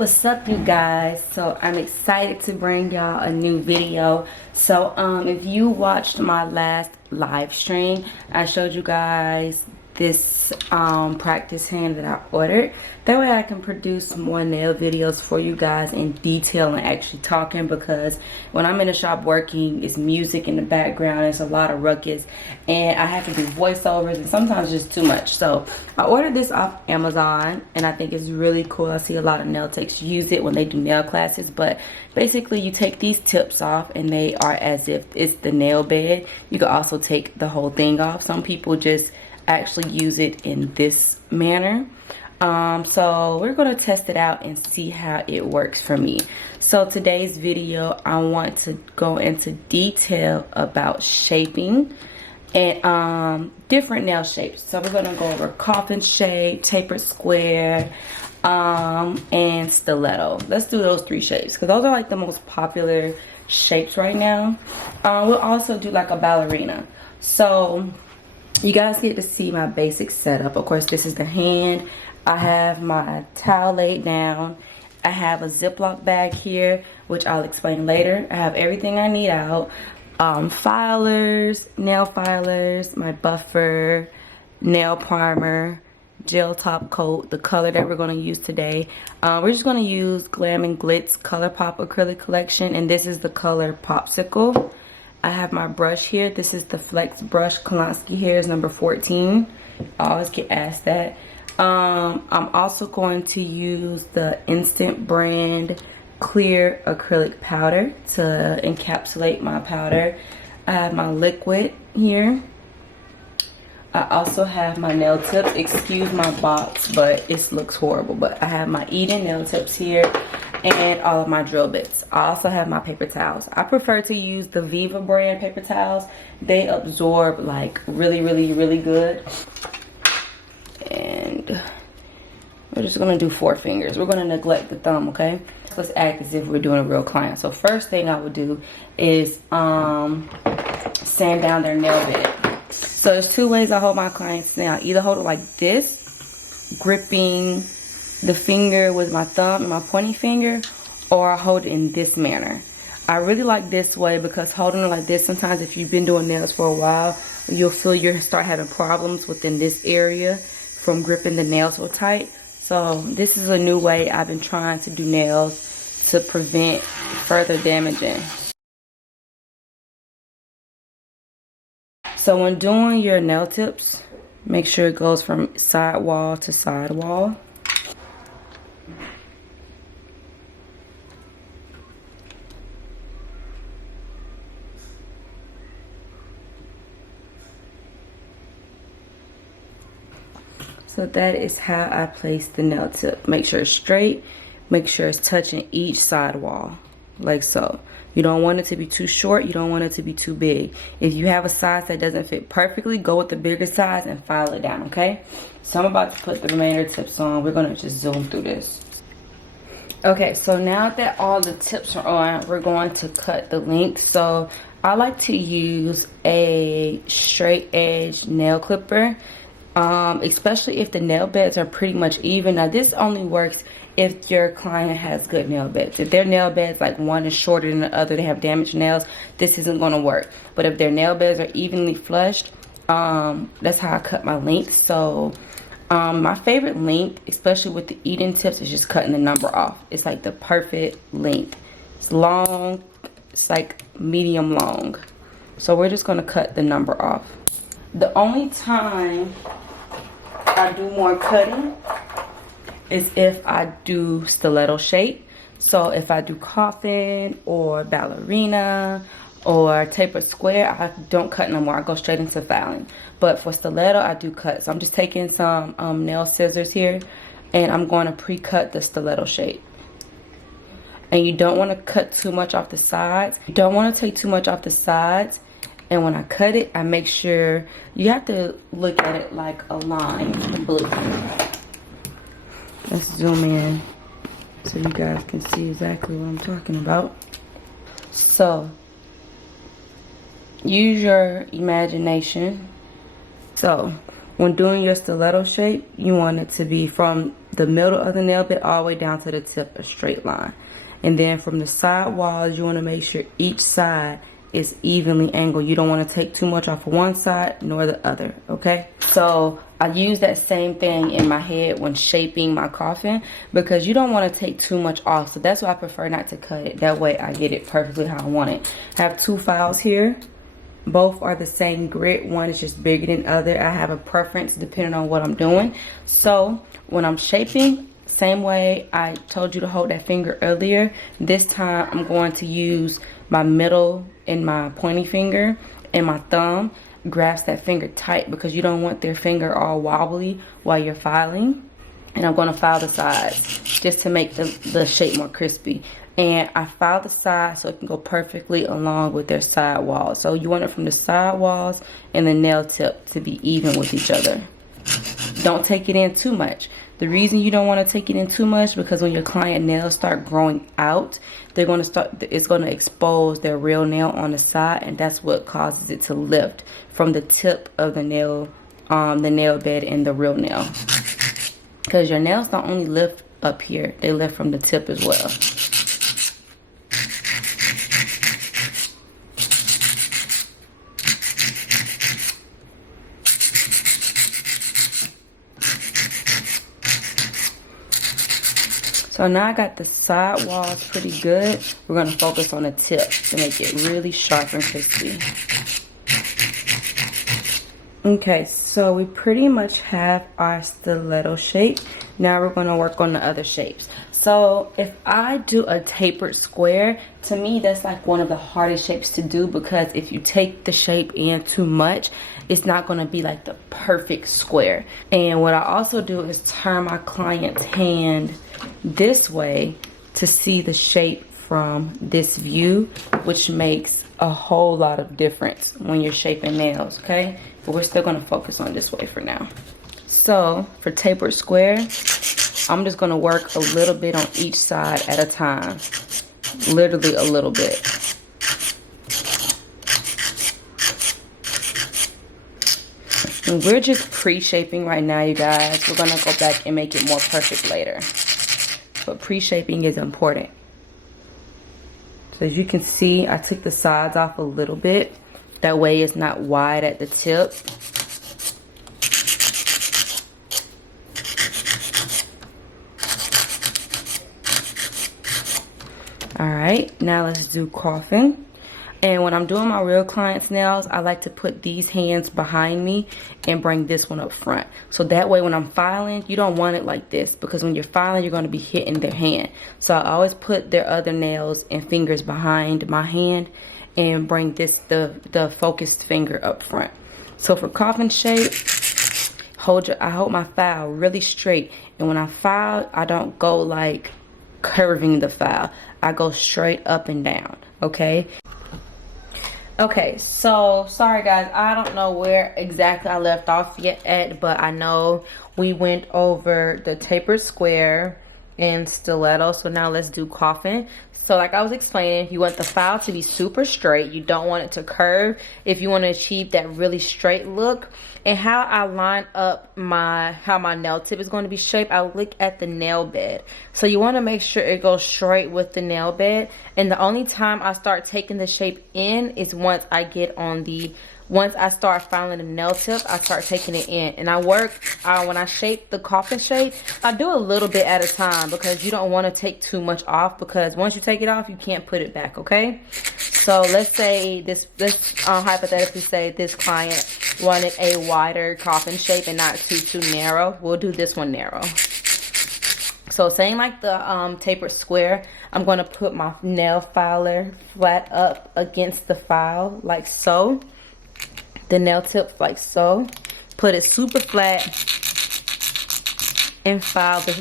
What's up, you guys? So I'm excited to bring y'all a new video. So if you watched my last live stream, I showed you guys this practice hand that I ordered. That way I can produce more nail videos for you guys in detail and actually talking, because when I'm in the shop working, it's music in the background, it's a lot of ruckus, and I have to do voiceovers, and sometimes it's just too much. So I ordered this off Amazon, and I think it's really cool. I see a lot of nail techs use it when they do nail classes, but basically you take these tips off and they are as if it's the nail bed. You can also take the whole thing off. Some people just actually use it in this manner. So we're going to test it out and see how it works for me. So today's video, I want to go into detail about shaping and different nail shapes. So we're going to go over coffin shape, tapered square, and stiletto. Let's do those three shapes because those are like the most popular shapes right now. We'll also do like a ballerina. So you guys get to see my basic setup. Of course, this is the hand. I have my towel laid down. I have a Ziploc bag here, which I'll explain later. I have everything I need out. Filers, nail filers, my buffer, nail primer, gel top coat, the color that we're going to use today. We're just going to use Glam and Glitz Color Pop Acrylic Collection, and this is the color Popsicle. I have my brush here. This is the Flex brush. Kolansky here is number 14. I always get asked that. I'm also going to use the Instant brand clear acrylic powder to encapsulate my powder. I have my liquid here. I also have my nail tips. Excuse my box, but it looks horrible. But I have my Eden nail tips here and all of my drill bits. I also have my paper towels. I prefer to use the Viva brand paper towels. They absorb like really good. And we're just gonna do 4 fingers. We're gonna neglect the thumb, okay? Let's act as if we're doing a real client. So first thing I would do is sand down their nail bed. So there's 2 ways I hold my clients nail. I either hold it like this, gripping the finger with my thumb and my pointing finger, or I hold it in this manner. I really like this way because holding it like this, sometimes if you've been doing nails for a while, you'll feel you start having problems within this area from gripping the nail so tight. So this is a new way I've been trying to do nails to prevent further damaging. So when doing your nail tips, make sure it goes from side wall to side wall. So that is how I place the nail tip. Make sure it's straight. Make sure it's touching each side wall, like so. You don't want it to be too short. You don't want it to be too big. If you have a size that doesn't fit perfectly, go with the bigger size and file it down, okay? So I'm about to put the remainder tips on. We're gonna just zoom through this. Okay, so now that all the tips are on, we're going to cut the length. So I like to use a straight edge nail clipper. Especially if the nail beds are pretty much even. Now this only works if your client has good nail beds. If their nail beds, like one is shorter than the other, they have damaged nails, this isn't going to work. But if their nail beds are evenly flushed, that's how I cut my length. So my favorite length, especially with the Eden tips, is just cutting the number off. It's like the perfect length. It's long, it's like medium long. So we're just going to cut the number off. The only time I do more cutting is if I do stiletto shape. So if I do coffin or ballerina or tapered square, I don't cut no more. I go straight into filing. But for stiletto, I do cut. So I'm just taking some nail scissors here, and I'm going to pre-cut the stiletto shape. And you don't want to cut too much off the sides. You don't want to take too much off the sides. And when I cut it, I make sure, you have to look at it like a line, a blueprint. Let's zoom in so you guys can see exactly what I'm talking about. So, use your imagination. So, when doing your stiletto shape, you want it to be from the middle of the nail bed all the way down to the tip, a straight line. And then from the side walls, you want to make sure each side is evenly angled. You don't want to take too much off of one side nor the other, okay? So I use that same thing in my head when shaping my coffin, because you don't want to take too much off. So that's why I prefer not to cut it. That way I get it perfectly how I want it. I have two files here. Both are the same grit. One is just bigger than the other. I have a preference depending on what I'm doing. So when I'm shaping, same way I told you to hold that finger earlier, this time I'm going to use my middle and my pointy finger, and my thumb grasps that finger tight because you don't want their finger all wobbly while you're filing. And I'm going to file the sides just to make the shape more crispy. And I file the sides so it can go perfectly along with their side walls. So you want it from the side walls and the nail tip to be even with each other. Don't take it in too much. The reason you don't want to take it in too much, because when your client nails start growing out, it's going to expose their real nail on the side, and that's what causes it to lift from the tip of the nail bed and the real nail. Because your nails don't only lift up here, they lift from the tip as well. So now I got the side walls pretty good. We're going to focus on the tip to make it really sharp and crispy. Okay, so we pretty much have our stiletto shape. Now we're going to work on the other shapes. So if I do a tapered square, to me that's like one of the hardest shapes to do, because if you take the shape in too much, it's not going to be like the perfect square. And what I also do is turn my client's hand this way to see the shape from this view, which makes a whole lot of difference when you're shaping nails, okay? But we're still going to focus on this way for now. So for tapered square, I'm just going to work a little bit on each side at a time, literally a little bit. And we're just pre-shaping right now, you guys. We're going to go back and make it more perfect later. But pre-shaping is important. So as you can see, I took the sides off a little bit. That way it's not wide at the tip. Alright, now let's do coffin. And when I'm doing my real client's nails, I like to put these hands behind me and bring this one up front. So that way when I'm filing, you don't want it like this, because when you're filing, you're going to be hitting their hand. So I always put their other nails and fingers behind my hand and bring the focused finger up front. So for coffin shape, I hold my file really straight. And when I file, I don't go like curving the file. I go straight up and down, okay? Okay, so sorry guys, I don't know where exactly I left off yet at, but I know we went over the tapered square and stiletto. So now let's do coffin. So like I was explaining, you want the file to be super straight. You don't want it to curve if you want to achieve that really straight look. And how I line up how my nail tip is going to be shaped, I look at the nail bed. So you want to make sure it goes straight with the nail bed. And the only time I start taking the shape in is once I start filing the nail tip, I start taking it in. And I work, when I shape the coffin shape, I do a little bit at a time, because you don't want to take too much off, because once you take it off, you can't put it back, okay? So let's say hypothetically say this client wanted a wider coffin shape and not too narrow. We'll do this one narrow. So same like the tapered square, I'm going to put my nail filer flat up against the file like so. The nail tip like so. Put it super flat and file the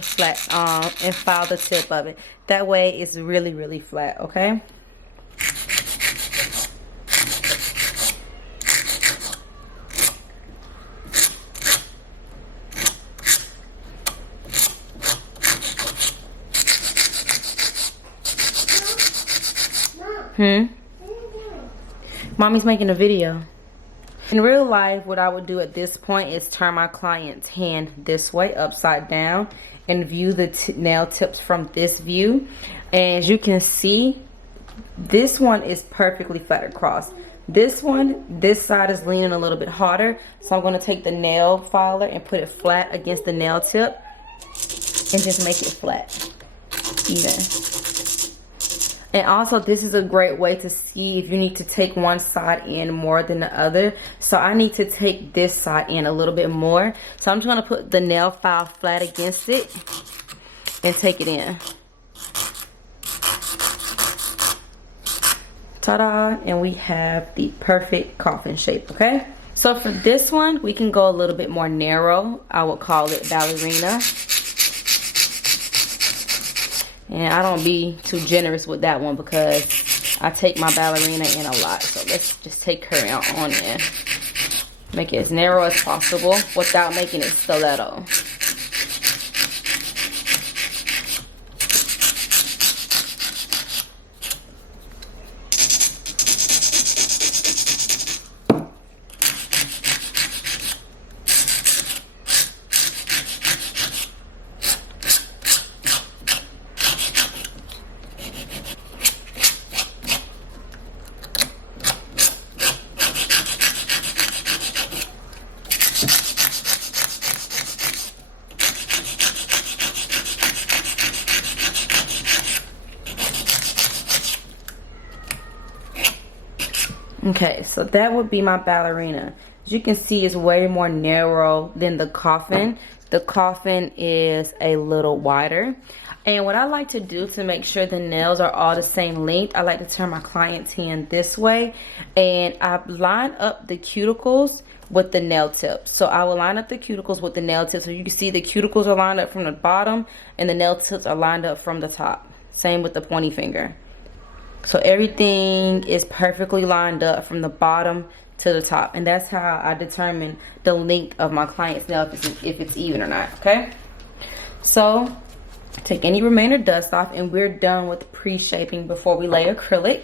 tip of it. That way it's really, really flat, okay? Mommy's making a video. In real life, what I would do at this point is turn my client's hand this way, upside down, and view the nail tips from this view. And as you can see, this one is perfectly flat across. This one, this side is leaning a little bit harder, so I'm going to take the nail filer and put it flat against the nail tip and just make it flat, even. And also, this is a great way to see if you need to take one side in more than the other. So I need to take this side in a little bit more. So I'm just going to put the nail file flat against it and take it in. Ta-da! And we have the perfect coffin shape, okay? So for this one, we can go a little bit more narrow. I would call it ballerina. And I don't be too generous with that one because I take my ballerina in a lot. So let's just take her on in. Make it as narrow as possible without making it stiletto. Okay, so that would be my ballerina. As you can see, it's way more narrow than the coffin. The coffin is a little wider. And what I like to do to make sure the nails are all the same length, I like to turn my client's hand this way. And I line up the cuticles with the nail tips. So I will line up the cuticles with the nail tips. So you can see the cuticles are lined up from the bottom and the nail tips are lined up from the top. Same with the pointy finger. So everything is perfectly lined up from the bottom to the top. And that's how I determine the length of my client's nail, if it's even or not, okay? So take any remainder dust off and we're done with pre-shaping before we lay acrylic.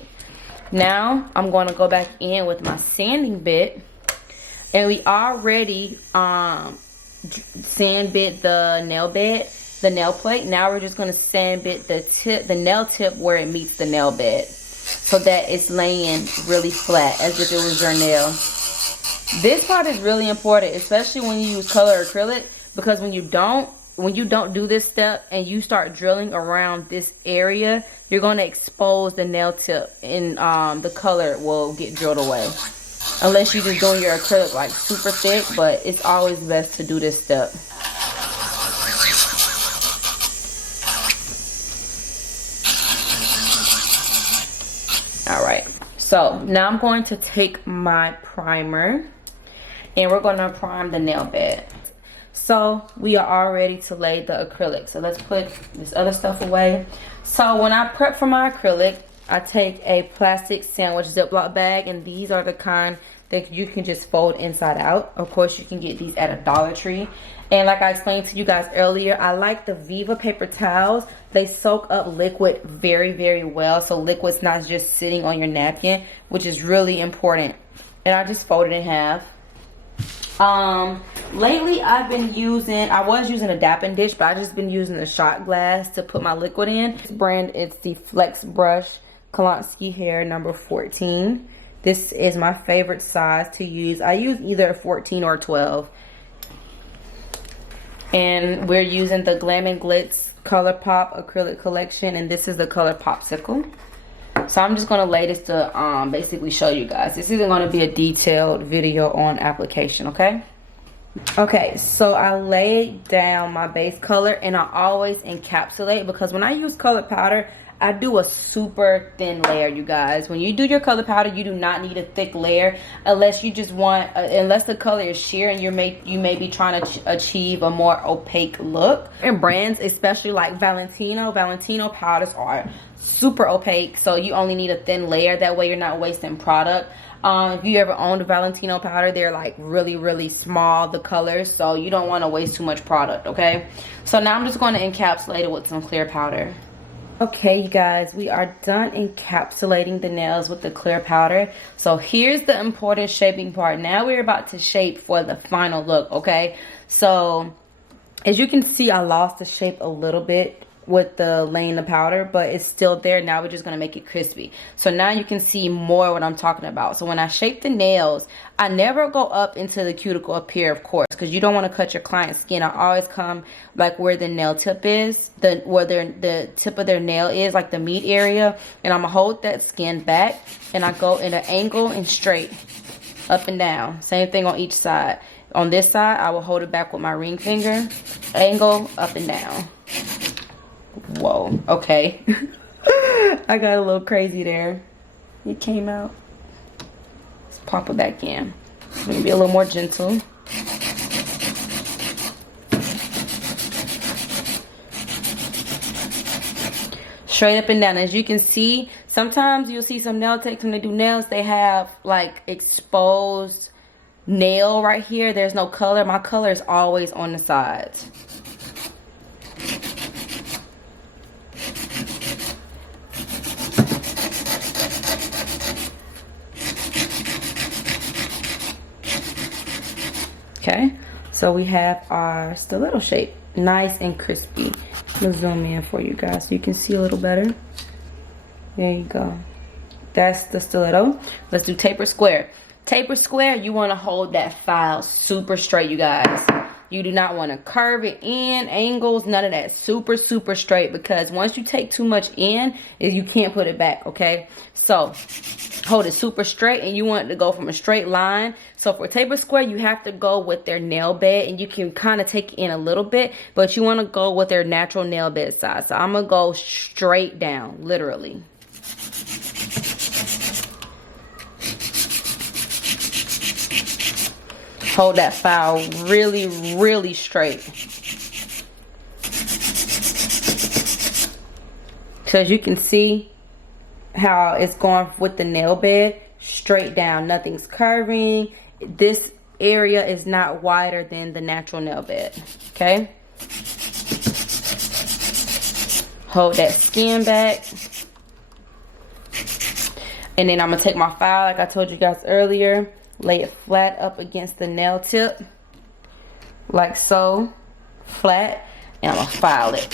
Now I'm going to go back in with my sanding bit. And we already sand bit the nail bed. The nail plate. Now we're just going to sand bit the nail tip where it meets the nail bed so that it's laying really flat as if it was your nail. This part is really important, especially when you use color acrylic, because when you don't do this step and you start drilling around this area, you're going to expose the nail tip and the color will get drilled away. Unless you're just doing your acrylic like super thick, but it's always best to do this step. Alright, so now I'm going to take my primer and we're going to prime the nail bed. So we are all ready to lay the acrylic. So let's put this other stuff away. So when I prep for my acrylic, I take a plastic sandwich Ziploc bag, and these are the kind that you can just fold inside out. Of course, you can get these at a Dollar Tree. And like I explained to you guys earlier, I like the Viva paper towels. They soak up liquid very, very well. So liquid's not just sitting on your napkin, which is really important. And I just fold it in half. Lately I was using a dapping dish, but I just been using a shot glass to put my liquid in. This brand, it's the Flex Brush Kalansky Hair number 14. This is my favorite size to use. I use either a 14 or a 12. And we're using the Glam and Glitz Color Pop Acrylic Collection, and this is the color Popsicle. So I'm just going to lay this to basically show you guys. This isn't going to be a detailed video on application, okay? Okay, so I laid down my base color, and I always encapsulate, because when I use colored powder, I do a super thin layer, you guys. When you do your color powder, you do not need a thick layer unless you just want, unless the color is sheer and you may be trying to achieve a more opaque look. And brands, especially like Valentino powders are super opaque, so you only need a thin layer. That way you're not wasting product. If you ever owned a Valentino powder, they're like really, really small, the colors, so you don't want to waste too much product, okay? So now I'm just going to encapsulate it with some clear powder. Okay, you guys, we are done encapsulating the nails with the clear powder. So here's the important shaping part. Now we're about to shape for the final look, okay? So as you can see, I lost the shape a little bit with the laying the powder, but it's still there. Now we're just gonna make it crispy. So now you can see more what I'm talking about. So when I shape the nails, I never go up into the cuticle up here, of course, because you don't want to cut your client's skin. I always come like where the nail tip is, where the tip of their nail is, like the meat area, and I'm gonna hold that skin back, and I go in an angle and straight, up and down. Same thing on each side. On this side, I will hold it back with my ring finger, angle, up and down. Whoa, okay. I got a little crazy there. It came out. Let's pop it back in. Maybe be a little more gentle. Straight up and down. As you can see, sometimes you'll see some nail techs when they do nails, they have like exposed nail right here. There's no color. My color is always on the sides. Okay, so we have our stiletto shape, nice and crispy. I'm gonna zoom in for you guys so you can see a little better. There you go. That's the stiletto. Let's do taper square. Taper square, you want to hold that file super straight, you guys. You do not want to curve it in, angles, none of that. Super, super straight, because once you take too much in, you can't put it back, okay? So hold it super straight, and you want it to go from a straight line. So for taper square, you have to go with their nail bed, and you can kind of take it in a little bit, but you want to go with their natural nail bed size. So I'm going to go straight down, literally. Hold that file really, really straight. So as you can see how it's going with the nail bed, straight down. Nothing's curving. This area is not wider than the natural nail bed. Okay? Hold that skin back. And then I'm going to take my file like I told you guys earlier. Lay it flat up against the nail tip, like so, flat, and I'm gonna file it.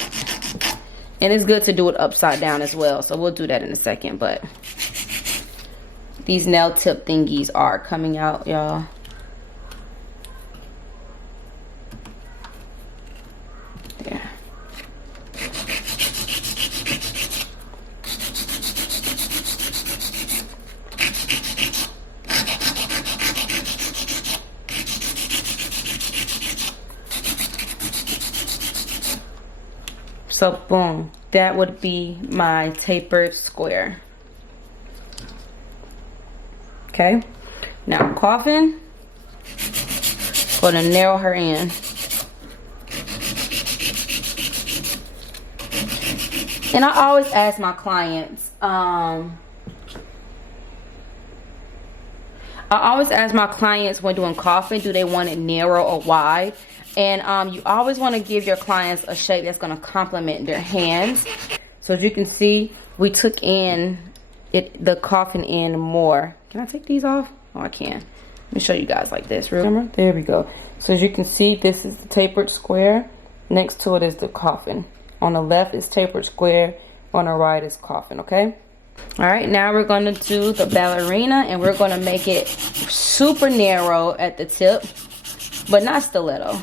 And it's good to do it upside down as well, so we'll do that in a second. But these nail tip thingies are coming out, y'all. There. So boom, that would be my tapered square. Okay, now Coffin, gonna narrow her in. And I always ask my clients, when doing Coffin, do they want it narrow or wide? And you always want to give your clients a shape that's going to complement their hands. So as you can see, we took in the Coffin in more. Can I take these off? Oh, I can. Let me show you guys like this. Remember? There we go. So as you can see, this is the tapered square. Next to it is the Coffin. On the left is tapered square. On the right is Coffin, okay? All right, now we're going to do the ballerina, and we're going to make it super narrow at the tip, but not stiletto.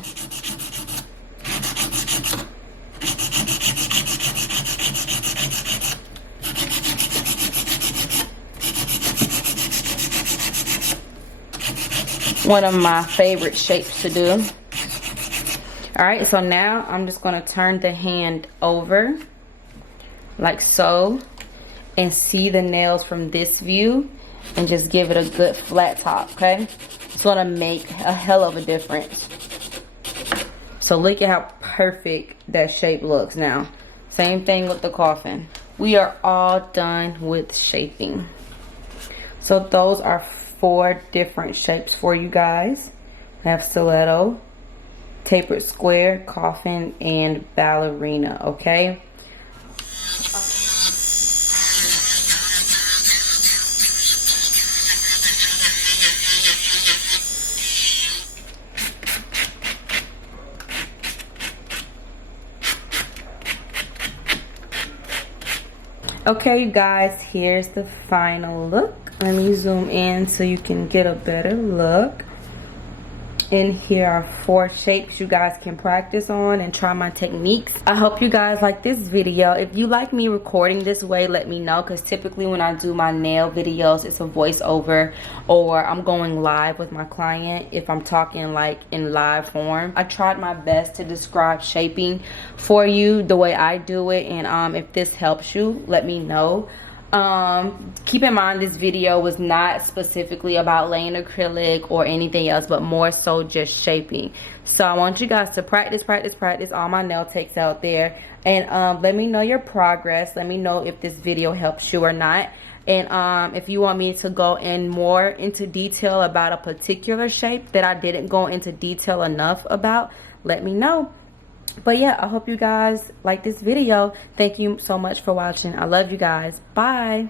One of my favorite shapes to do. All right, so now I'm just going to turn the hand over like so and see the nails from this view and just give it a good flat top, okay? It's going to make a hell of a difference. So look at how perfect that shape looks now. Same thing with the Coffin. We are all done with shaping. So those are 4 different shapes for you guys. I have stiletto, tapered square, Coffin, and ballerina, okay? Okay, you guys, here's the final look. Let me zoom in so you can get a better look. And here are 4 shapes you guys can practice on and try my techniques. I hope you guys like this video. If you like me recording this way, let me know, because typically when I do my nail videos, it's a voiceover or I'm going live with my client if I'm talking like in live form. I tried my best to describe shaping for you the way I do it, and if this helps you, let me know. Keep in mind this video was not specifically about laying acrylic or anything else, but more so just shaping. So I want you guys to practice all my nail techs out there, and let me know your progress. Let me know if this video helps you or not. And if you want me to go in more into detail about a particular shape that I didn't go into detail enough about, let me know. But yeah, I hope you guys like this video. Thank you so much for watching. I love you guys. Bye.